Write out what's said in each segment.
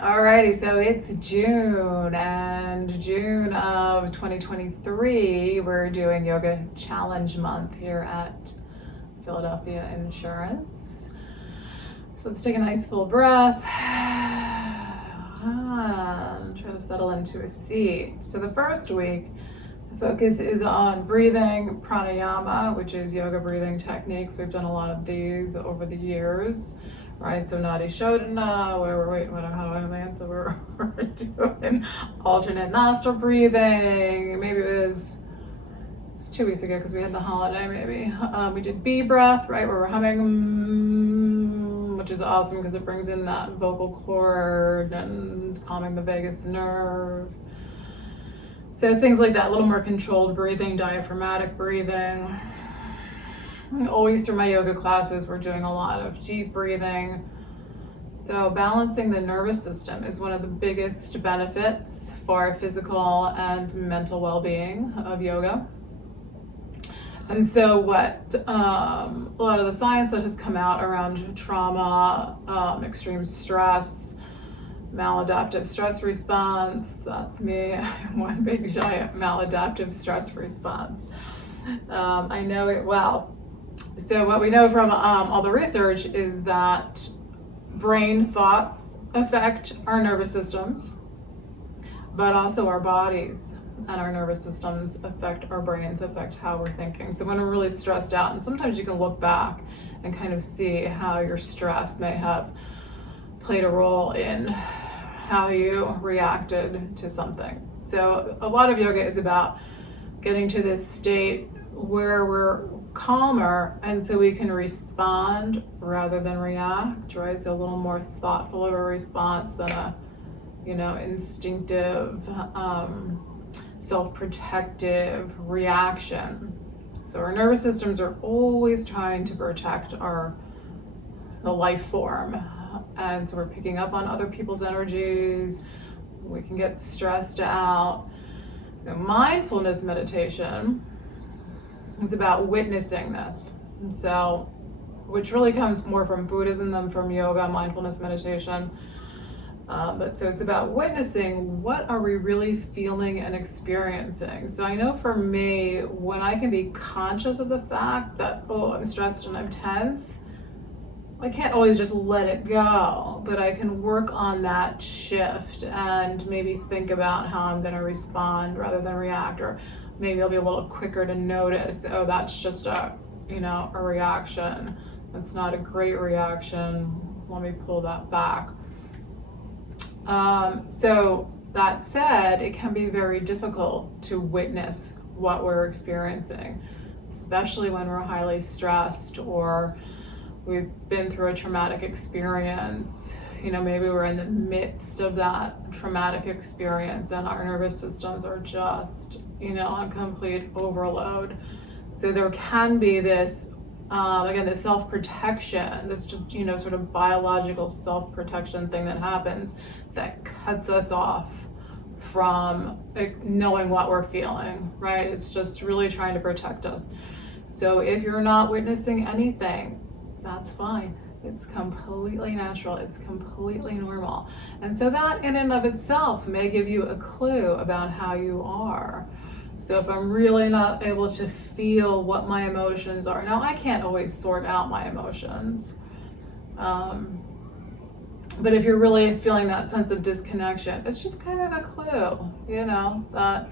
Alrighty, so it's June, and June of 2023, we're doing Yoga Challenge Month here at Philadelphia Insurance. So let's take a nice full breath. Try to settle into a seat. So the first week, the focus is on breathing, pranayama, which is yoga breathing techniques. We've done a lot of these over the years. Right, so Nadi Shodhana, how do I have my answer? We're doing alternate nostril breathing. Maybe it was 2 weeks ago because we had the holiday, maybe. We did bee breath, right, where we're humming, which is awesome because it brings in that vocal cord and calming the vagus nerve. So things like that, a little more controlled breathing, diaphragmatic breathing. Always through my yoga classes, we're doing a lot of deep breathing. So balancing the nervous system is one of the biggest benefits for physical and mental well-being of yoga. And so what a lot of the science that has come out around trauma, extreme stress, maladaptive stress response, that's me, one big giant maladaptive stress response. I know it well. So what we know from all the research is that brain thoughts affect our nervous systems, but also our bodies and our nervous systems affect our brains, affect how we're thinking. So when we're really stressed out, and sometimes you can look back and kind of see how your stress may have played a role in how you reacted to something. So a lot of yoga is about getting to this state where we're calmer, and so we can respond rather than react, right? So a little more thoughtful of a response than a, instinctive, self-protective reaction. So our nervous systems are always trying to protect the life form, and so we're picking up on other people's energies. We can get stressed out. So mindfulness meditation is about witnessing this. And so, which really comes more from Buddhism than from yoga, mindfulness meditation. But so it's about witnessing what are we really feeling and experiencing. So I know for me, when I can be conscious of the fact that, I'm stressed and I'm tense, I can't always just let it go, but I can work on that shift and maybe think about how I'm going to respond rather than react, or maybe I'll be a little quicker to notice, that's just a reaction. That's not a great reaction. Let me pull that back. So that said, it can be very difficult to witness what we're experiencing, especially when we're highly stressed or we've been through a traumatic experience. Maybe we're in the midst of that traumatic experience and our nervous systems are just, on complete overload. So there can be this, this self-protection, this just, sort of biological self-protection thing that happens that cuts us off from knowing what we're feeling, right? It's just really trying to protect us. So if you're not witnessing anything, that's fine. It's completely natural. It's completely normal. And so that in and of itself may give you a clue about how you are. So if I'm really not able to feel what my emotions are, now I can't always sort out my emotions. But if you're really feeling that sense of disconnection, it's just kind of a clue, that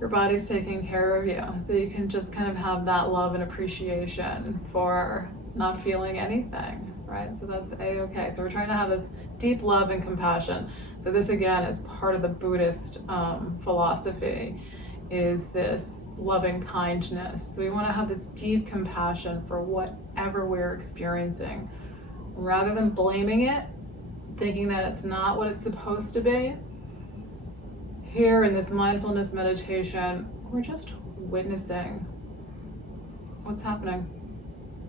your body's taking care of you. So you can just kind of have that love and appreciation for not feeling anything, right? So that's a-okay. So we're trying to have this deep love and compassion. So this again is part of the Buddhist philosophy, is this loving kindness. So we want to have this deep compassion for whatever we're experiencing, rather than blaming it, thinking that it's not what it's supposed to be. Here in this mindfulness meditation, we're just witnessing what's happening.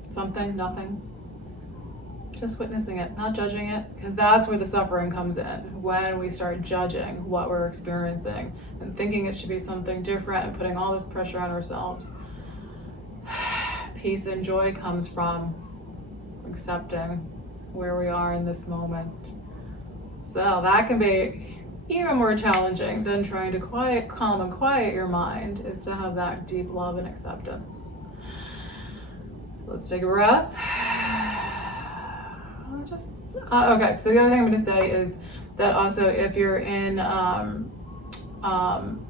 Something, nothing. Just witnessing it, not judging it, because that's where the suffering comes in, when we start judging what we're experiencing and thinking it should be something different and putting all this pressure on ourselves. Peace and joy comes from accepting where we are in this moment. So that can be even more challenging than trying to calm and quiet your mind, is to have that deep love and acceptance. So let's take a breath. Okay, so the other thing I'm going to say is that also if you're in,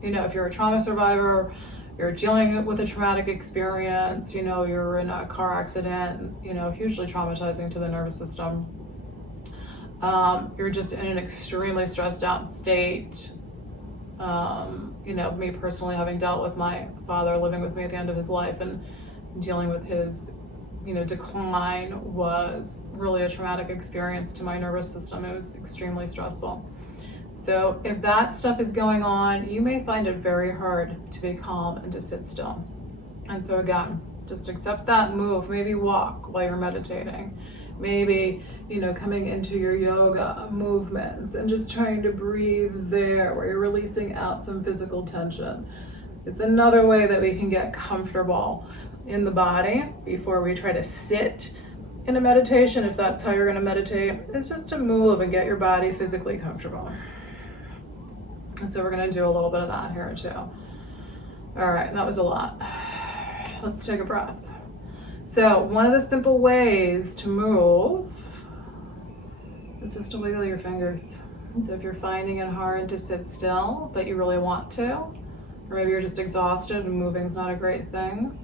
if you're a trauma survivor, you're dealing with a traumatic experience, you're in a car accident, hugely traumatizing to the nervous system. You're just in an extremely stressed out state. Me personally, having dealt with my father living with me at the end of his life and dealing with his, decline, was really a traumatic experience to my nervous system. It was extremely stressful. So if that stuff is going on, you may find it very hard to be calm and to sit still. And so again, just accept that, move, maybe walk while you're meditating. Maybe, coming into your yoga movements and just trying to breathe there where you're releasing out some physical tension. It's another way that we can get comfortable in the body before we try to sit in a meditation. If that's how you're going to meditate, it's just to move and get your body physically comfortable. And so we're going to do a little bit of that here too. All right, that was a lot. Let's take a breath. So one of the simple ways to move is just to wiggle your fingers. And so if you're finding it hard to sit still, but you really want to, or maybe you're just exhausted and moving is not a great thing,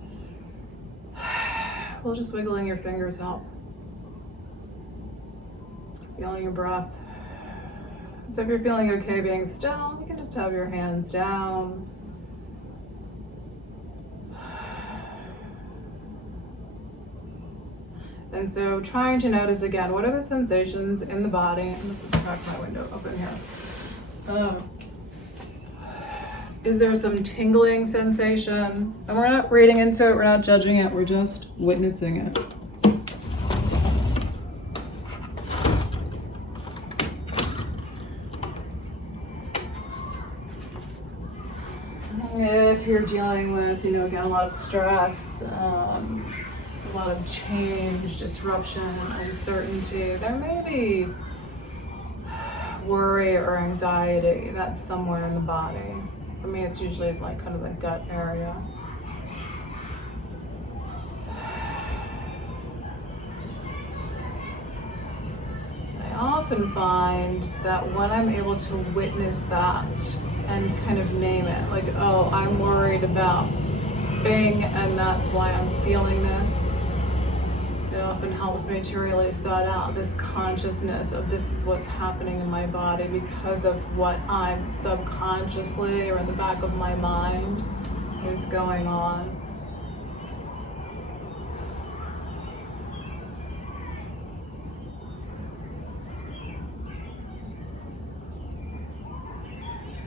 well, just wiggling your fingers help. Feeling your breath. So if you're feeling okay being still, you can just have your hands down. And so trying to notice again, what are the sensations in the body? I'm just going to crack my window open here. Is there some tingling sensation? And we're not reading into it, we're not judging it, we're just witnessing it. If you're dealing with, again, a lot of stress, a lot of change, disruption, uncertainty, there may be worry or anxiety that's somewhere in the body. For me, it's usually like kind of the gut area. I often find that when I'm able to witness that and kind of name it, like, oh, I'm worried about Bing, and that's why I'm feeling this. It often helps me to release that out, this consciousness of this is what's happening in my body because of what I'm subconsciously or in the back of my mind is going on.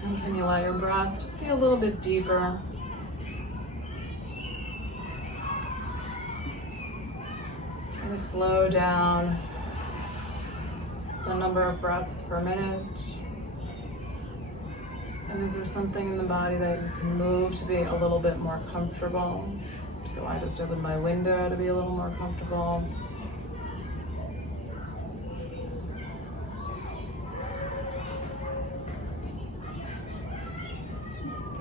And can you let your breath just be a little bit deeper? Kind of slow down the number of breaths per minute. And is there something in the body that you can move to be a little bit more comfortable? So I just opened my window to be a little more comfortable.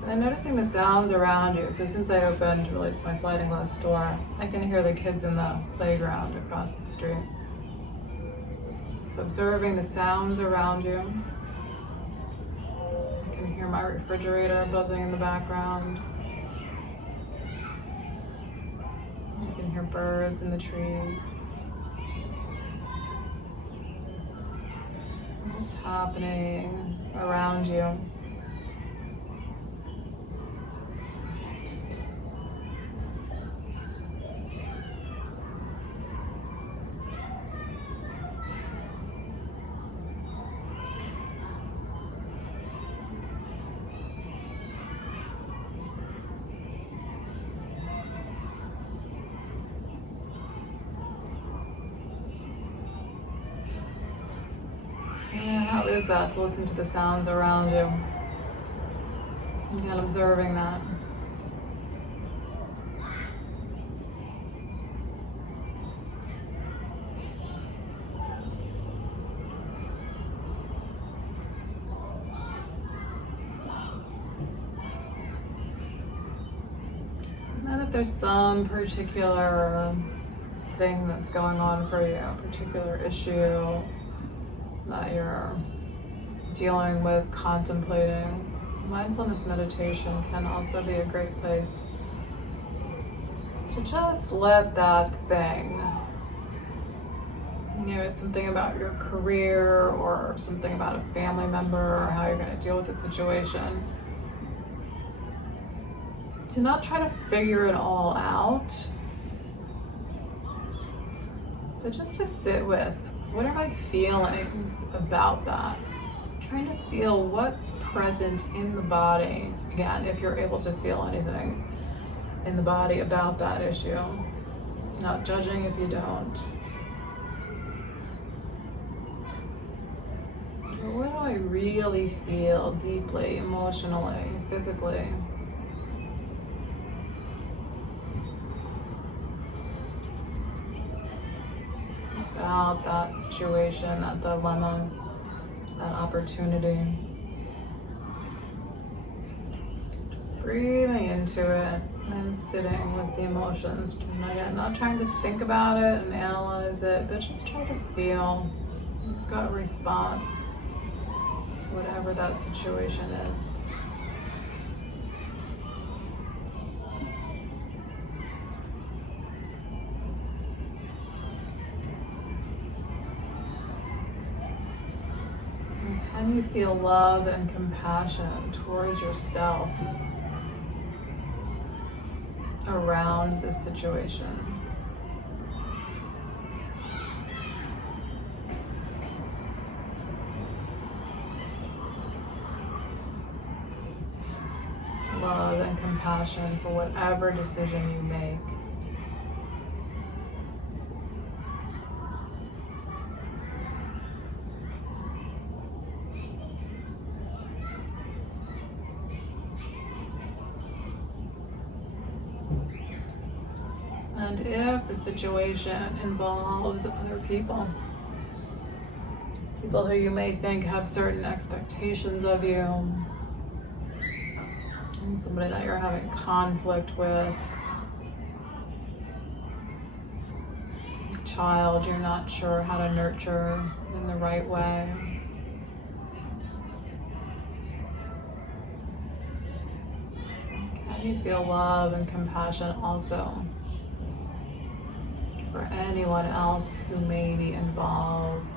And noticing the sounds around you. So since I opened really my sliding glass door, I can hear the kids in the playground across the street. So observing the sounds around you. I can hear my refrigerator buzzing in the background. I can hear birds in the trees. What's happening around you? And how is that to listen to the sounds around you? And observing that. if there's some particular thing that's going on for you, a particular issue that you're dealing with, contemplating. Mindfulness meditation can also be a great place to just let that thing, it's something about your career or something about a family member or how you're going to deal with the situation, to not try to figure it all out, but just to sit with, what are my feelings about that? Trying to feel what's present in the body. Again, if you're able to feel anything in the body about that issue. Not judging if you don't. But what do I really feel deeply, emotionally, physically? About that situation, that dilemma, that opportunity. Just breathing into it and sitting with the emotions. And again, not trying to think about it and analyze it, but just try to feel your gut response to whatever that situation is. Can you feel love and compassion towards yourself around this situation? Love and compassion for whatever decision you make. And if the situation involves other people, people who you may think have certain expectations of you, and somebody that you're having conflict with, a child you're not sure how to nurture in the right way, can you feel love and compassion also for anyone else who may be involved,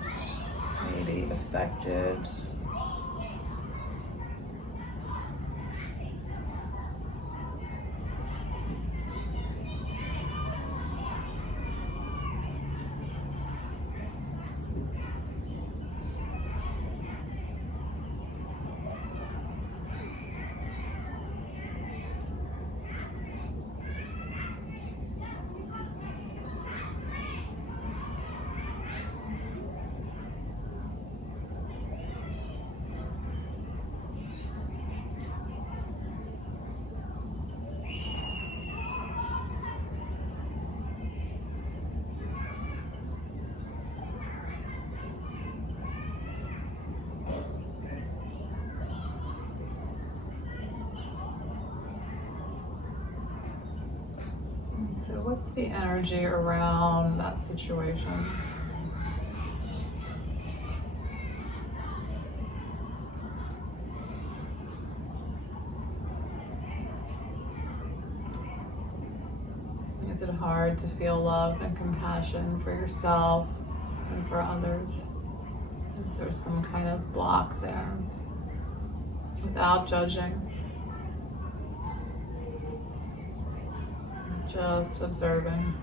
may be affected? So what's the energy around that situation? Is it hard to feel love and compassion for yourself and for others? Is there some kind of block there? Without judging, just observing.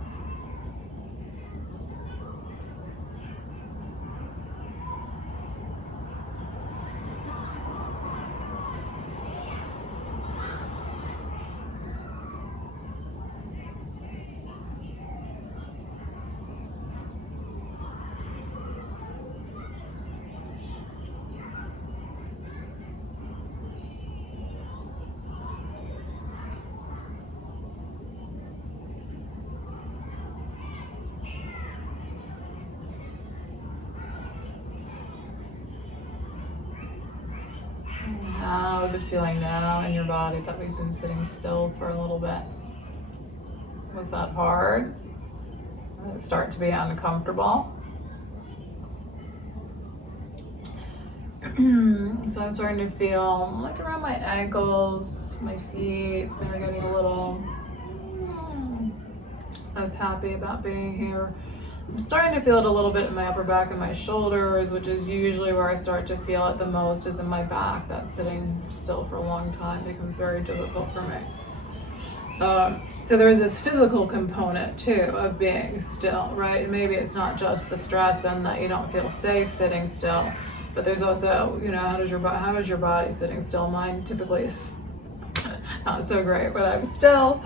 How is it feeling now in your body that we've been sitting still for a little bit? Was that hard? Did it start to be uncomfortable? So I'm starting to feel like around my ankles, my feet, they're getting a little less happy about being here. I'm starting to feel it a little bit in my upper back and my shoulders, which is usually where I start to feel it the most, is in my back. That sitting still for a long time becomes very difficult for me. So there's this physical component too of being still, right? And maybe it's not just the stress and that you don't feel safe sitting still, but there's also, how is your body sitting still? Mine typically is not so great, but I'm still.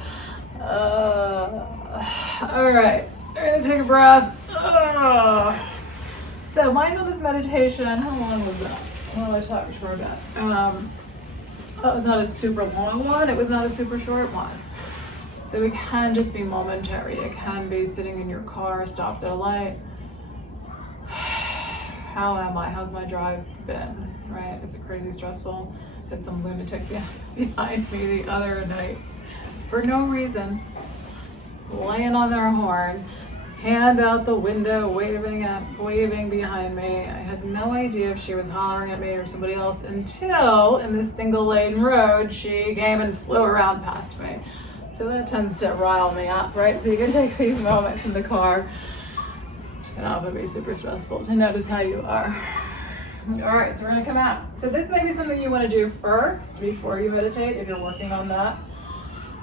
All right, we're gonna take a breath. So mindfulness meditation, how long was that? Well, I talked for a bit. That was not a super long one. It was not a super short one. So it can just be momentary. It can be sitting in your car, stopped at a light. How am I? How's my drive been? Right? Is it crazy stressful? Had some lunatic behind me the other night for no reason, laying on their horn, hand out the window, waving behind me. I had no idea if she was hollering at me or somebody else until in this single lane road, she came and flew around past me. So that tends to rile me up, right? So you can take these moments in the car. It can often be super stressful to notice how you are. All right, so we're gonna come out. So this may be something you wanna do first before you meditate if you're working on that.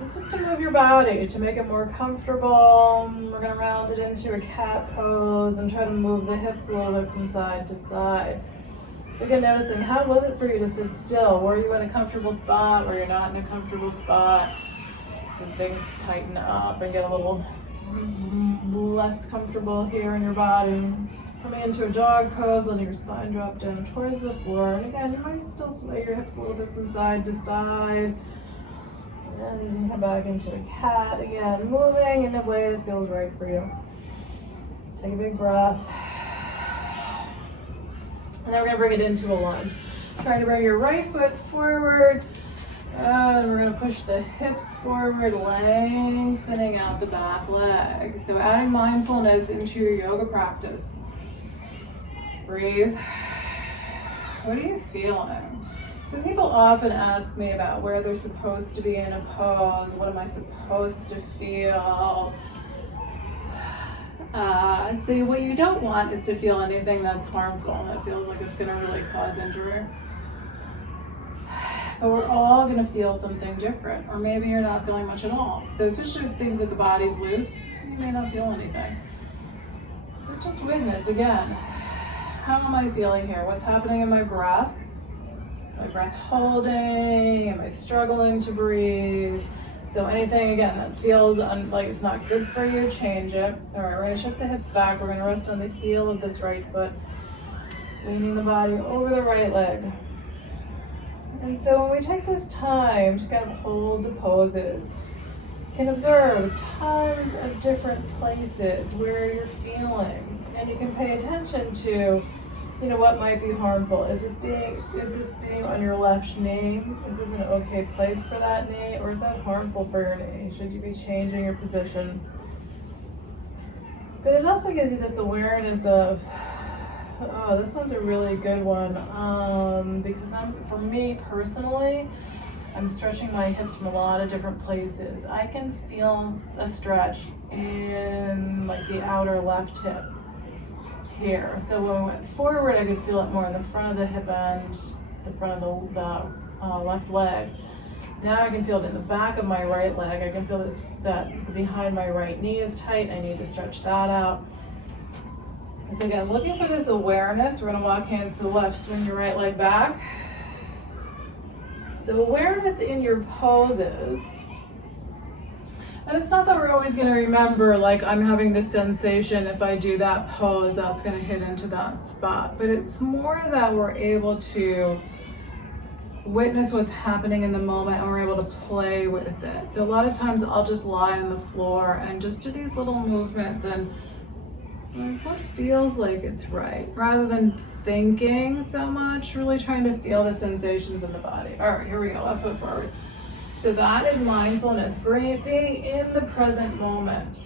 It's just to move your body, to make it more comfortable. We're gonna round it into a cat pose and try to move the hips a little bit from side to side. So again, noticing how was it for you to sit still? Were you in a comfortable spot? Were you not in a comfortable spot? Did things tighten up and get a little less comfortable here in your body? Coming into a dog pose, letting your spine drop down towards the floor. And again, you might still sway your hips a little bit from side to side. And you can come back into a cat again, moving in a way that feels right for you. Take a big breath. And then we're gonna bring it into a lunge. Trying to bring your right foot forward. And we're gonna push the hips forward, lengthening out the back leg. So adding mindfulness into your yoga practice. Breathe. What are you feeling? So people often ask me about where they're supposed to be in a pose. What am I supposed to feel? So what you don't want is to feel anything that's harmful, that feels like it's gonna really cause injury. But we're all gonna feel something different, or maybe you're not feeling much at all. So especially if things that the body's loose, you may not feel anything. But just witness again. How am I feeling here? What's happening in my breath? Is my breath holding? Am I struggling to breathe? So anything, again, that feels like it's not good for you, change it. All right, we're gonna shift the hips back. We're gonna rest on the heel of this right foot, leaning the body over the right leg. And so when we take this time to kind of hold the poses, you can observe tons of different places where you're feeling. And you can pay attention to, what might be harmful. Is this being on your left knee? Is this an okay place for that knee? Or is that harmful for your knee? Should you be changing your position? But it also gives you this awareness of, this one's a really good one. Because for me personally, I'm stretching my hips from a lot of different places. I can feel a stretch in like the outer left hip here. So when we went forward, I could feel it more in the front of the hip end, the front of the left leg. Now I can feel it in the back of my right leg. I can feel that behind my right knee is tight. I need to stretch that out. So again, looking for this awareness. We're gonna walk hands to the left, swing your right leg back. So awareness in your poses. And it's not that we're always going to remember, like, I'm having this sensation, if I do that pose, that's going to hit into that spot. But it's more that we're able to witness what's happening in the moment and we're able to play with it. So a lot of times I'll just lie on the floor and just do these little movements and what feels like it's right, rather than thinking so much, really trying to feel the sensations in the body. All right, here we go, left foot forward. So that is mindfulness, being in the present moment.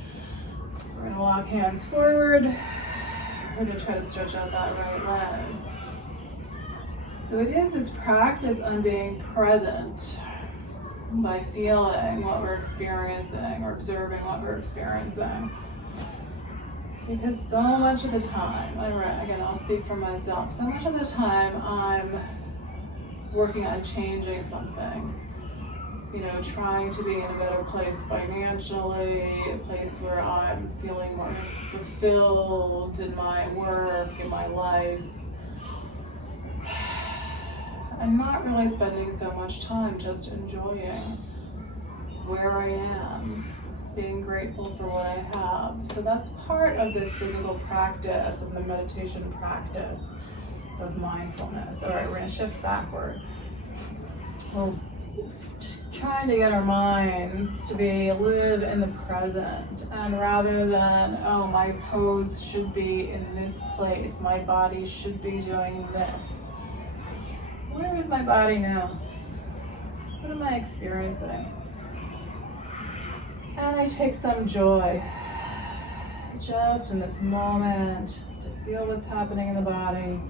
We're going to walk hands forward. We're going to try to stretch out that right leg. So it is this practice on being present by feeling what we're experiencing or observing what we're experiencing. Because so much of the time, again, I'll speak for myself, so much of the time I'm working on changing something. Trying to be in a better place financially, a place where I'm feeling more fulfilled in my work, in my life. I'm not really spending so much time just enjoying where I am, being grateful for what I have. So that's part of this physical practice, of the meditation practice of mindfulness. All right, we're going to shift backward. We're trying to get our minds to live in the present, and rather than, my pose should be in this place, my body should be doing this. Where is my body now? What am I experiencing? And I take some joy just in this moment to feel what's happening in the body,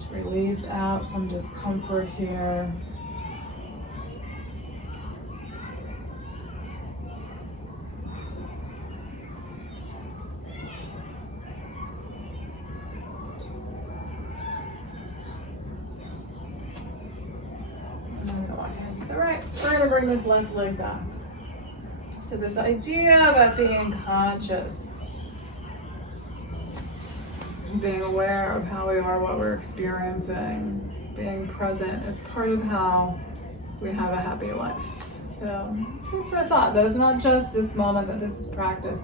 to release out some discomfort here. We're going to bring this left leg back. So this idea about being conscious, being aware of how we are, what we're experiencing, being present is part of how we have a happy life. So food for thought that it's not just this moment, that this is practice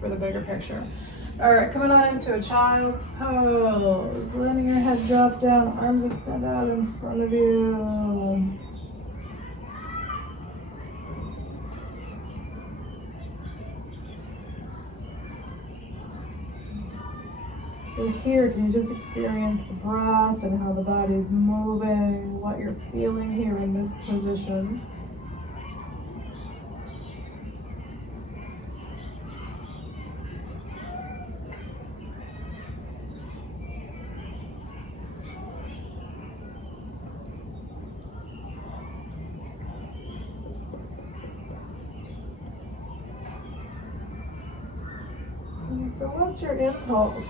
for the bigger picture. All right, coming on into a child's pose. Letting your head drop down, arms extend out in front of you. So here, can you just experience the breath and how the body is moving, what you're feeling here in this position. And so what's your impulse?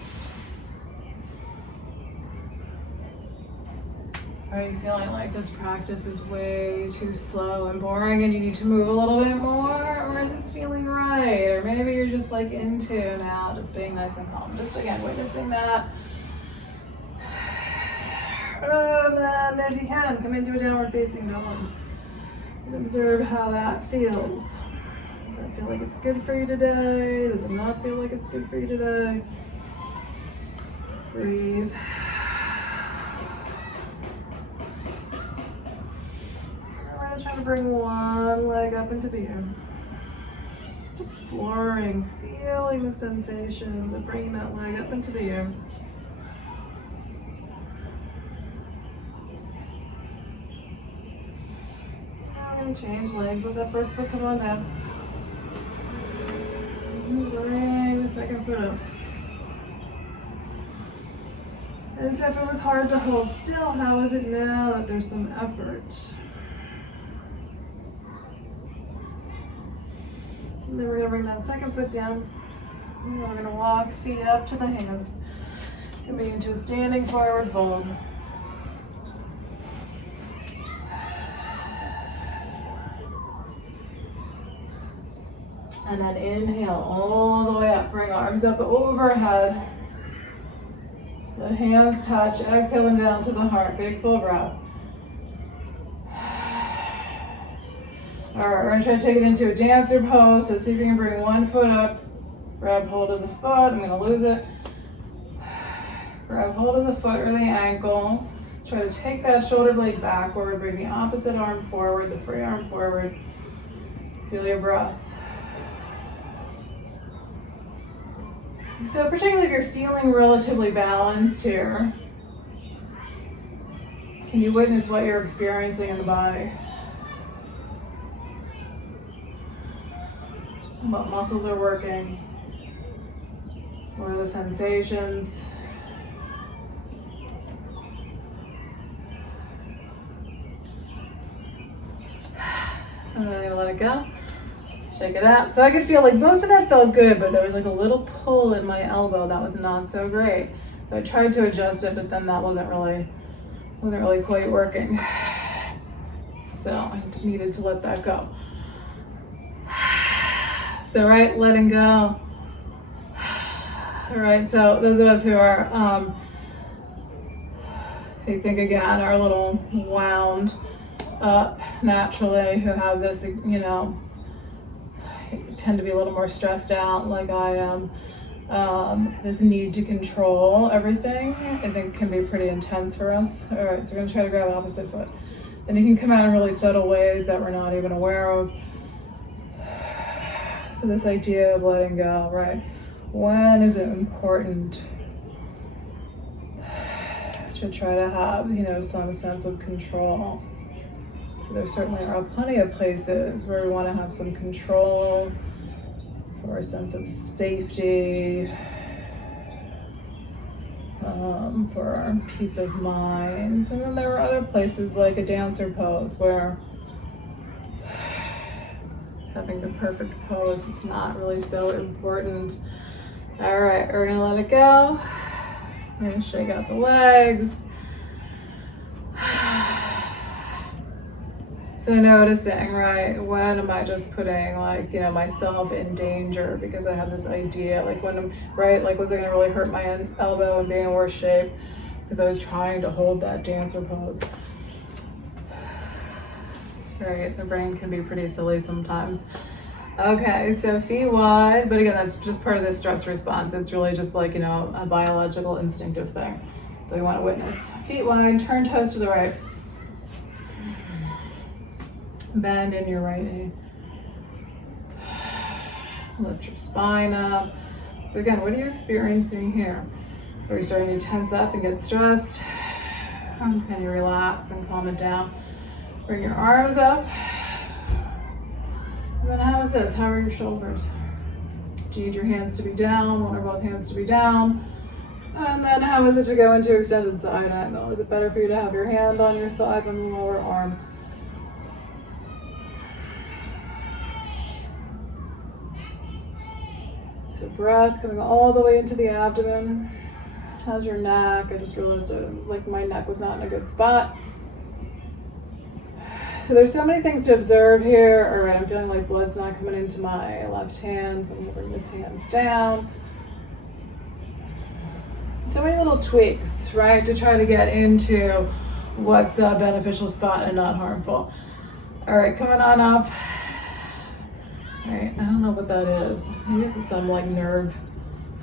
Are you feeling like this practice is way too slow and boring and you need to move a little bit more? Or is this feeling right? Or maybe you're just like into now, just being nice and calm. Just again, witnessing that. And then if you can, come into a downward facing dog. And observe how that feels. Does that feel like it's good for you today? Does it not feel like it's good for you today? Breathe. Try to bring one leg up into the air. Just exploring, feeling the sensations of bringing that leg up into the air. Now we're going to change legs. Let that first foot come on down. Bring the second foot up. And so if it was hard to hold still, how is it now that there's some effort? And then we're going to bring that second foot down. And we're going to walk feet up to the hands. Coming into a standing forward fold. And then inhale all the way up. Bring arms up overhead. The hands touch. Exhaling down to the heart. Big full breath. All right, we're going to try to take it into a dancer pose. So see if you can bring one foot up. Grab hold of the foot. I'm going to lose it. Grab hold of the foot or the ankle. Try to take that shoulder blade backward. Bring the opposite arm forward, the free arm forward. Feel your breath. So particularly if you're feeling relatively balanced here, can you witness what you're experiencing in the body? What muscles are working? What are the sensations? And then I'm gonna let it go. Shake it out. So I could feel like most of that felt good, but there was like a little pull in my elbow that was not so great. So I tried to adjust it, but then that wasn't really quite working. So I needed to let that go. So right, letting go. All right, so those of us who are, I think again, are a little wound up naturally, who have this, you know, tend to be a little more stressed out like I am. This need to control everything, I think can be pretty intense for us. All right, so we're gonna try to grab opposite foot. And it can come out in really subtle ways that we're not even aware of. So this idea of letting go, right? When is it important to try to have, you know, some sense of control? So there certainly are plenty of places where we want to have some control for a sense of safety, for our peace of mind. And then there are other places like a dancer pose where having the perfect pose is not really so important. All right, we're gonna let it go. We're gonna shake out the legs. So noticing, right, when am I just putting like, you know, myself in danger because I have this idea, like when I'm, right, like was I gonna really hurt my elbow and be in worse shape because I was trying to hold that dancer pose. Right, the brain can be pretty silly sometimes. Okay, so feet wide, but again, that's just part of the stress response. It's really just like, you know, a biological instinctive thing that we want to witness. Feet wide, turn toes to the right. Bend in your right knee. Lift your spine up. So again, what are you experiencing here? Are you starting to tense up and get stressed? Or can you relax and calm it down? Bring your arms up. And then how is this? How are your shoulders? Do you need your hands to be down? Want both hands to be down? And then how is it to go into extended side angle? Is it better for you to have your hand on your thigh than the lower arm? So breath coming all the way into the abdomen. How's your neck? I just realized like my neck was not in a good spot. So there's so many things to observe here. All right, I'm feeling like blood's not coming into my left hand, so I'm gonna bring this hand down. So many little tweaks, right, to try to get into what's a beneficial spot and not harmful. All right, coming on up. All right, I don't know what that is. Maybe it's some like nerve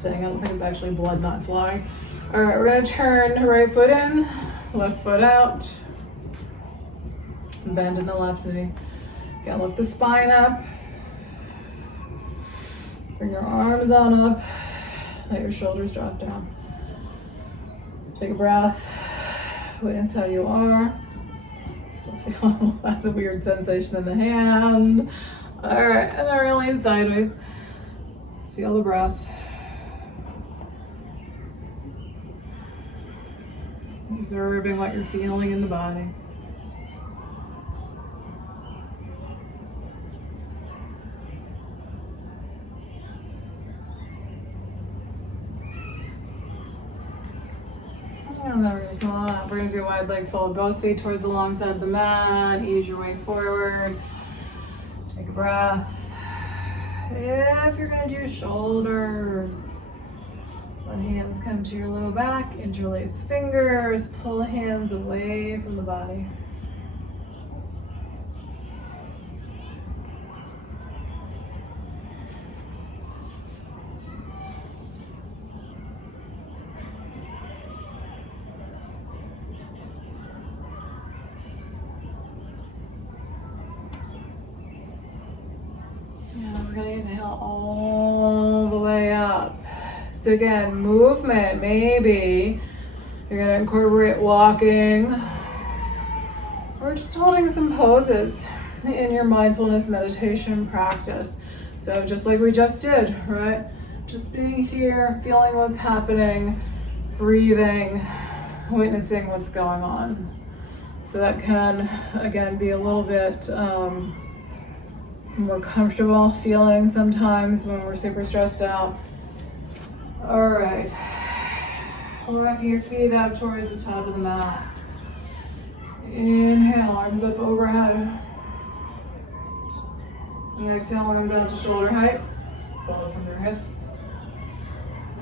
thing. I don't think it's actually blood not flowing. All right, we're gonna turn right foot in, left foot out. Bend in the left knee. Again, lift the spine up. Bring your arms on up. Let your shoulders drop down. Take a breath. Witness how you are. Still feeling the weird sensation in the hand. All right, and then we're gonna lean sideways. Feel the breath. Observing what you're feeling in the body. And then we're gonna come on up. We're gonna do a wide leg fold, both feet towards the long side of the mat. Ease your way forward. Take a breath. If you're gonna do shoulders, let hands come to your low back, interlace fingers, pull hands away from the body. We're gonna inhale all the way up. So again, movement, maybe you're gonna incorporate walking or just holding some poses in your mindfulness meditation practice. So just like we just did, right? Just being here, feeling what's happening, breathing, witnessing what's going on. So that can, again, be a little bit more comfortable feeling sometimes when we're super stressed out. All right, walking your feet out towards the top of the mat. Inhale, arms up overhead. Exhale, arms out to shoulder height. Follow from your hips.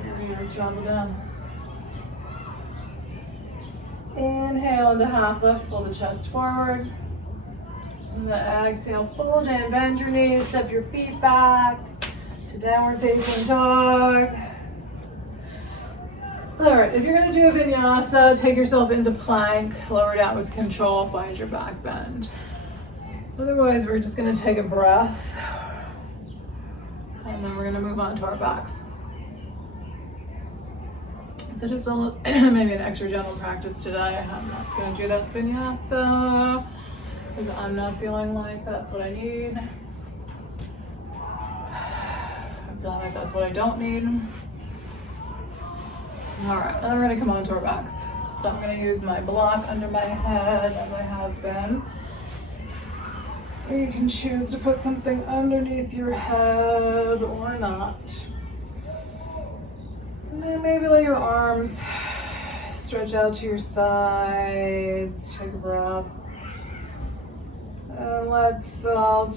And hands travel down. Inhale into half lift, pull the chest forward. And the exhale, fold in, bend your knees, step your feet back to downward facing dog. All right, if you're gonna do a vinyasa, take yourself into plank, lower down with control, find your back bend. Otherwise, we're just gonna take a breath and then we're gonna move on to our backs. So just maybe an extra gentle practice today. I'm not gonna do that vinyasa because I'm not feeling like that's what I need. I'm feeling like that's what I don't need. All right, then we're gonna come on to our backs. So I'm gonna use my block under my head as I have been. You can choose to put something underneath your head or not. And then maybe let your arms stretch out to your sides. Take a breath. And let's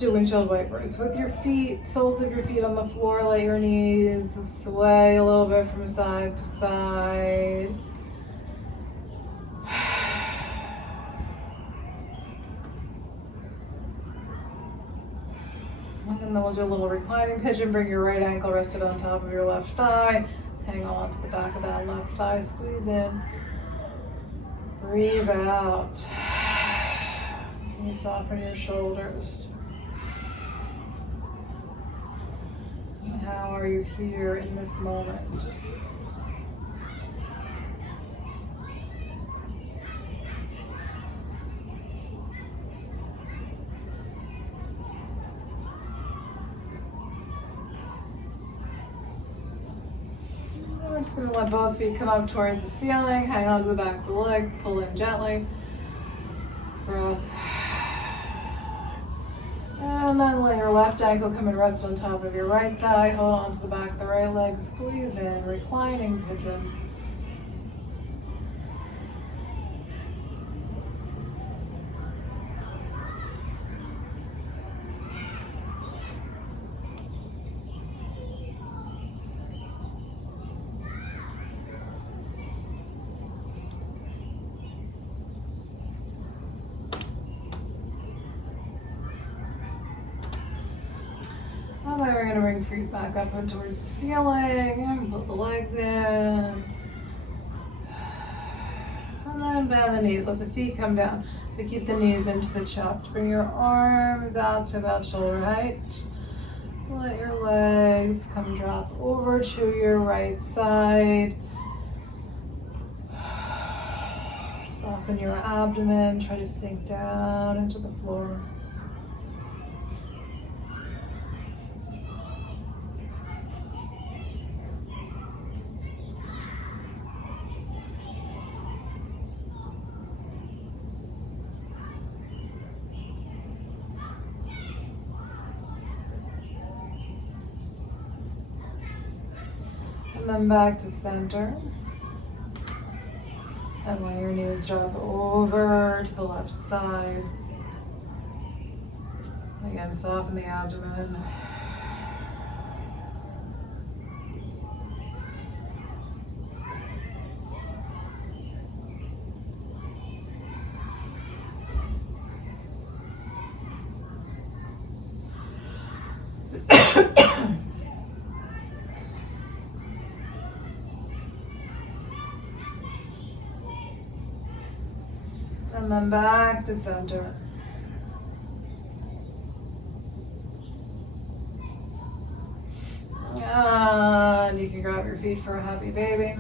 do windshield wipers. With your feet, soles of your feet on the floor, let your knees sway a little bit from side to side. And then we'll do a little reclining pigeon. Bring your right ankle rested on top of your left thigh. Hang on to the back of that left thigh. Squeeze in. Breathe out. You soften your shoulders. How are you here in this moment? We're just going to let both feet come up towards the ceiling. Hang on to the backs of the legs. Pull in gently. Breath. And then let your left ankle come and rest on top of your right thigh. Hold on to the back of the right leg. Squeeze in. Reclining pigeon. And then we're going to bring feet back up and towards the ceiling and pull the legs in. And then bend the knees, let the feet come down, but keep the knees into the chest. Bring your arms out to about shoulder height. Let your legs come drop over to your right side. Soften your abdomen, try to sink down into the floor. And then back to center. And let your knees drop over to the left side. Again, soften the abdomen. And then back to center. And you can grab your feet for a happy baby.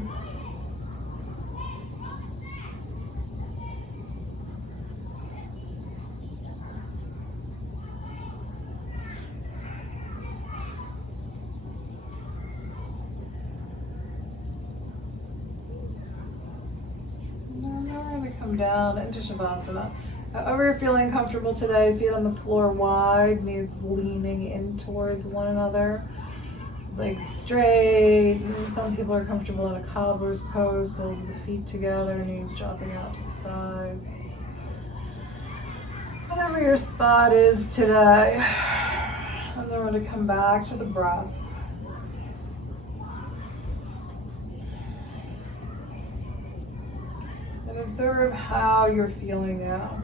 come down into Shavasana. However you're feeling comfortable today, feet on the floor wide, knees leaning in towards one another. Legs straight. Some people are comfortable in a cobbler's pose, soles of the feet together, knees dropping out to the sides. Whatever your spot is today. And then we're going to come back to the breath. And observe how you're feeling now.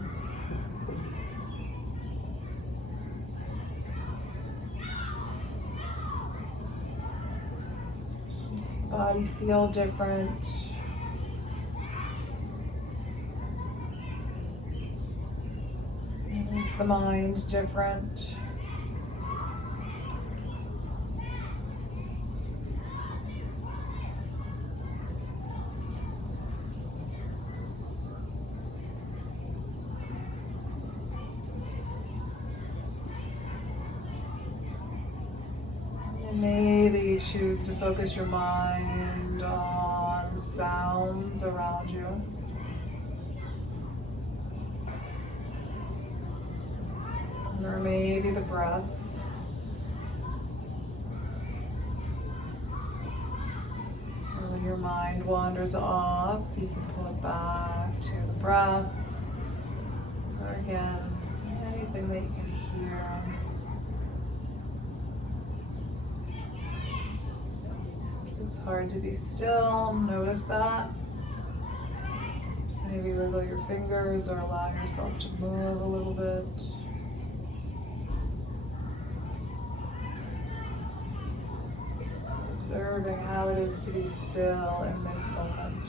Does the body feel different? Is the mind different? And maybe you choose to focus your mind on the sounds around you. Or maybe the breath. And when your mind wanders off, you can pull it back to the breath. Or again, anything that you can hear. If it's hard to be still, notice that. Maybe wiggle your fingers or allow yourself to move a little bit. Observing how it is to be still in this moment.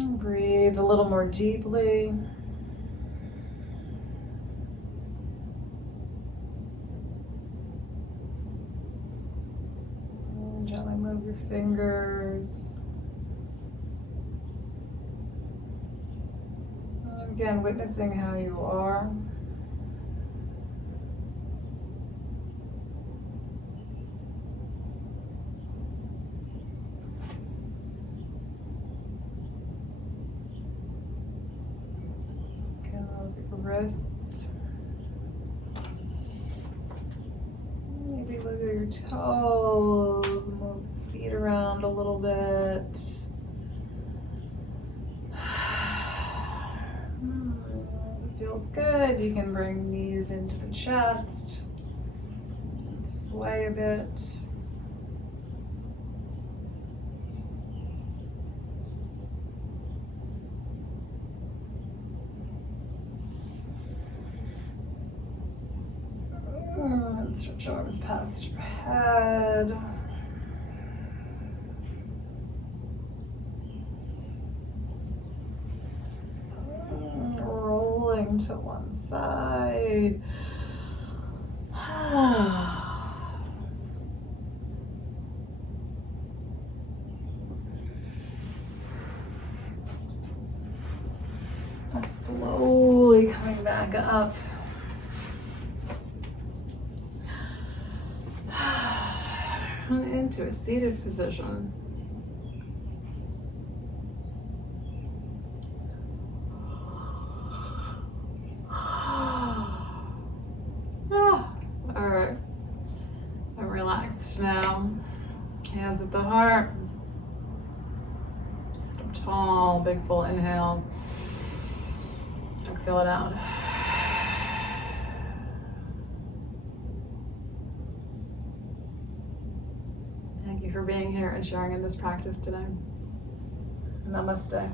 Breathe a little more deeply. Gently move your fingers. And again, witnessing how you are. Wrists. Maybe look at your toes, move feet around a little bit. If it feels good, you can bring knees into the chest, sway a bit. And stretch arms past your head. Rolling to one side. Slowly coming back up. Into a seated position. All right, I'm relaxed now. Hands at the heart. Sit up tall, big full inhale. Exhale it out. Thank you for being here and sharing in this practice today. Namaste.